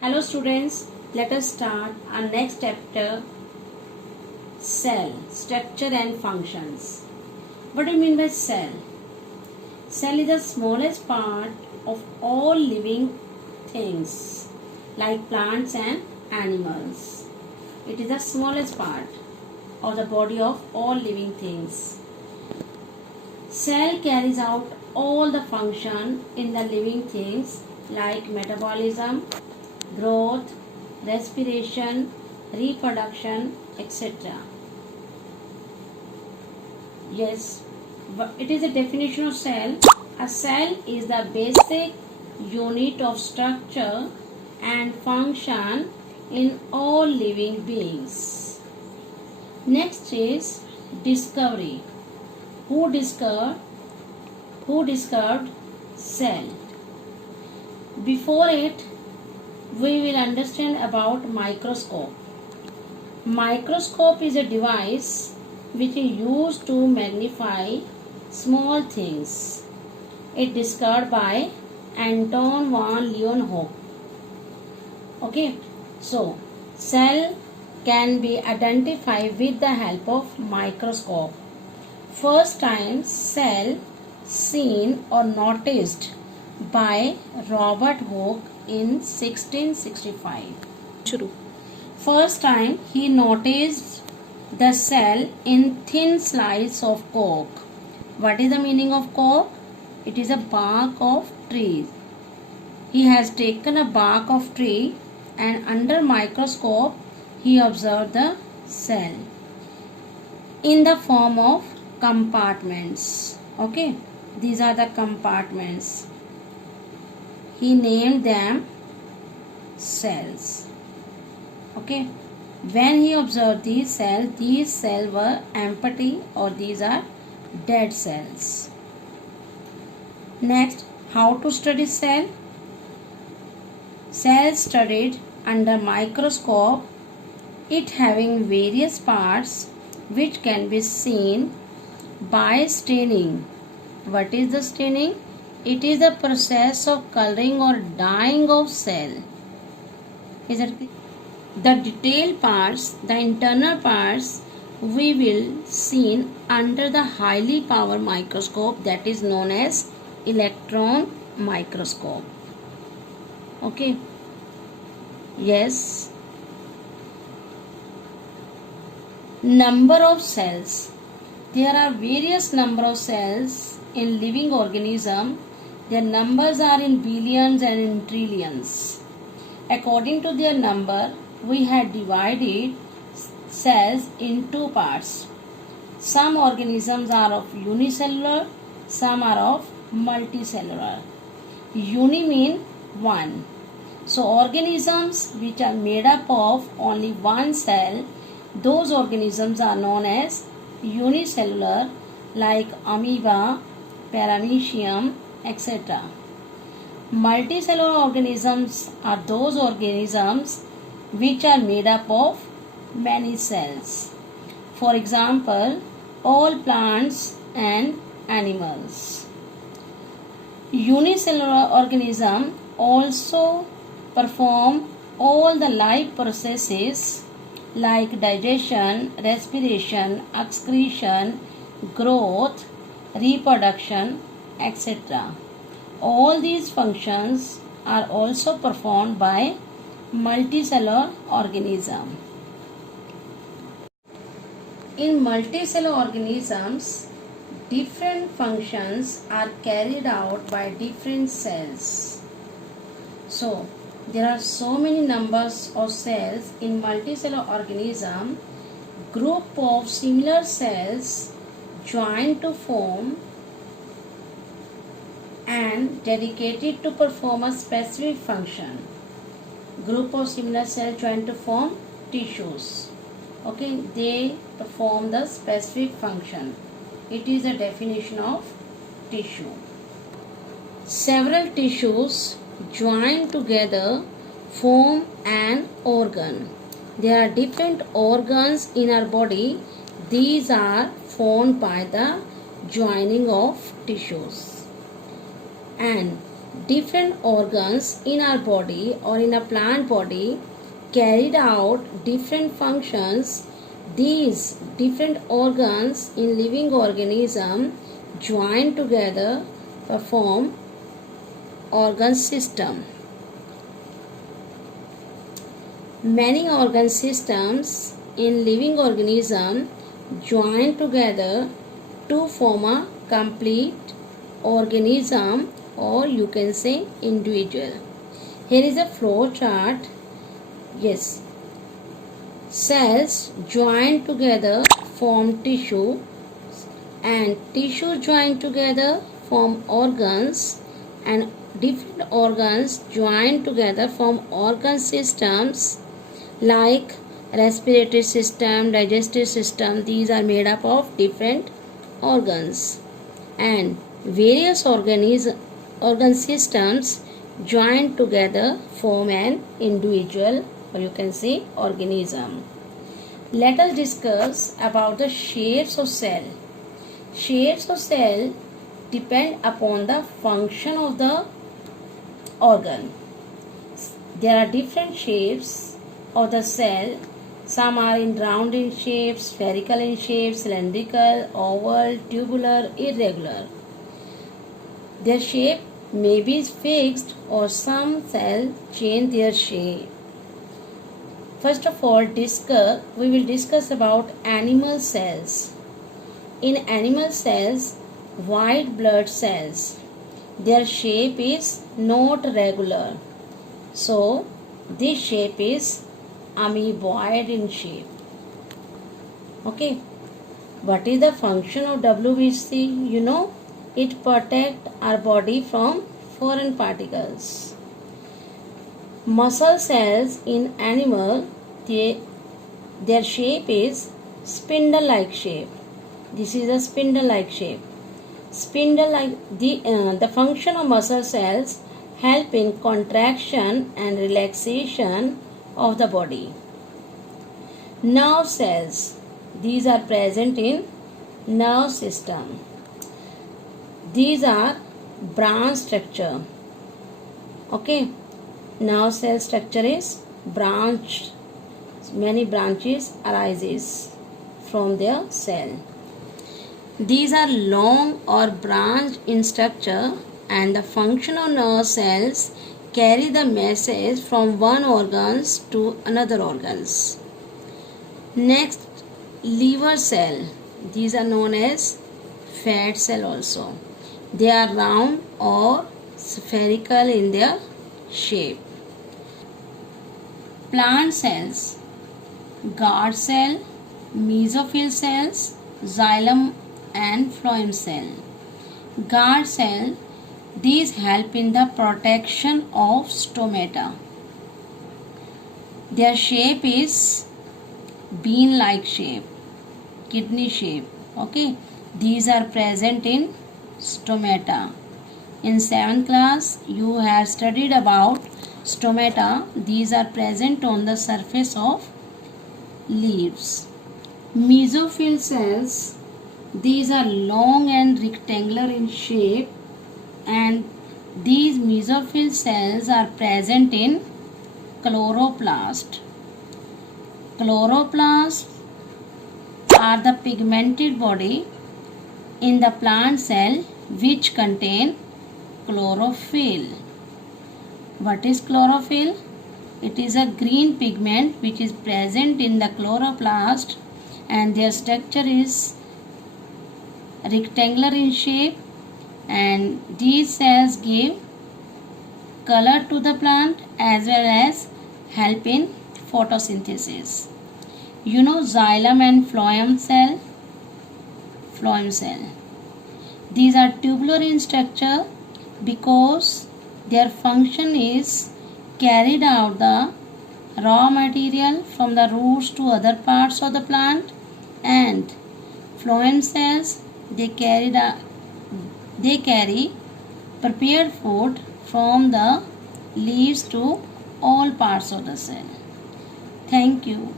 Hello students, let us start our next chapter, cell, structure and functions. What do you mean by cell? Cell is the smallest part of all living things like plants and animals. It is the smallest part of the body of all living things. Cell carries out all the function in the living things like metabolism, growth, respiration, reproduction, etc. Yes, it is a definition of cell. A cell is the basic unit of structure and function in all living beings. Next is discovery. Who discovered cell? Before it, we will understand about microscope. Microscope is a device which is used to magnify small things. It discovered by Anton van Leeuwenhoek. Okay, so cell can be identified with the help of microscope. First time cell seen or noticed by Robert Hooke in 1665. First time he noticed the cell in thin slice of cork. What is the meaning of cork? It is a bark of tree. He has taken a bark of tree and under microscope he observed the cell in the form of compartments. Okay, these are the compartments. He named them cells. Okay, when he observed these cells were empty or these are dead cells. Next, how to study cell? Cell studied under microscope, it having various parts which can be seen by staining. What is the staining? It is the process of coloring or dyeing of cell. Is it the detailed parts, the internal parts we will see under the highly powered microscope that is known as electron microscope. Okay. Yes. Number of cells. There are various number of cells in living organism. Their numbers are in billions and in trillions. According to their number, we had divided cells in two parts. Some organisms are of unicellular, some are of multicellular. Uni mean one. So organisms which are made up of only one cell, those organisms are known as unicellular, like amoeba, paramecium, etc. Multicellular organisms are those organisms which are made up of many cells. For example, all plants and animals. Unicellular organisms also perform all the life processes like digestion, respiration, excretion, growth, reproduction, etc. All these functions are also performed by multicellular organism. In multicellular organisms, different functions are carried out by different cells. So, there are so many numbers of cells in multicellular organism. Group of similar cells join to form and dedicated to perform a specific function. Group of similar cells join to form tissues. Okay, they perform the specific function. It is a definition of tissue. Several tissues join together form an organ. There are different organs in our body. These are formed by the joining of tissues. And different organs in our body or in a plant body carried out different functions. These different organs in living organism join together perform organ system. Many organ systems in living organism join together to form a complete organism, or you can say individual. Here is a flow chart. Yes, cells join together form tissue, and tissue join together form organs, and different organs join together form organ systems like respiratory system, digestive system. These are made up of different organs, and various organ systems joined together form an individual, or you can say organism. Let us discuss about the shapes of cell. Shapes of cell depend upon the function of the organ. There are different shapes of the cell. Some are in round in shape, spherical in shape, cylindrical, oval, tubular, irregular. Their shape may be fixed, or some cells change their shape. First of all, we will discuss about animal cells. In animal cells, white blood cells, their shape is not regular. So, this shape is amoeboid in shape. Okay. What is the function of WBC? You know, it protects our body from foreign particles. Muscle cells in animal, their shape is spindle-like shape. This is a spindle-like shape. The function of muscle cells help in contraction and relaxation of the body. Nerve cells, these are present in nerve system. These are branch structure. Okay, nerve cell structure is branch. Many branches arises from their cell. These are long or branched in structure, and the function of nerve cells carry the message from one organs to another organs. Next, liver cell. These are known as fat cell also. They are round or spherical in their shape. Plant cells, guard cell, mesophyll cells, xylem and phloem cell. Guard cell, these help in the protection of stomata. Their shape is bean-like shape, kidney shape. Okay, these are present in stomata. In 7th class, you have studied about stomata. These are present on the surface of leaves. Mesophyll cells, these are long and rectangular in shape, and these mesophyll cells are present in chloroplast. Chloroplasts are the pigmented body in the plant cell which contain chlorophyll. What is chlorophyll? It is a green pigment which is present in the chloroplast, and their structure is rectangular in shape, and these cells give color to the plant as well as help in photosynthesis. You know xylem and phloem cell? Phloem cell. These are tubular in structure because their function is carried out the raw material from the roots to other parts of the plant, and phloem cells, they carry prepared food from the leaves to all parts of the cell. Thank you.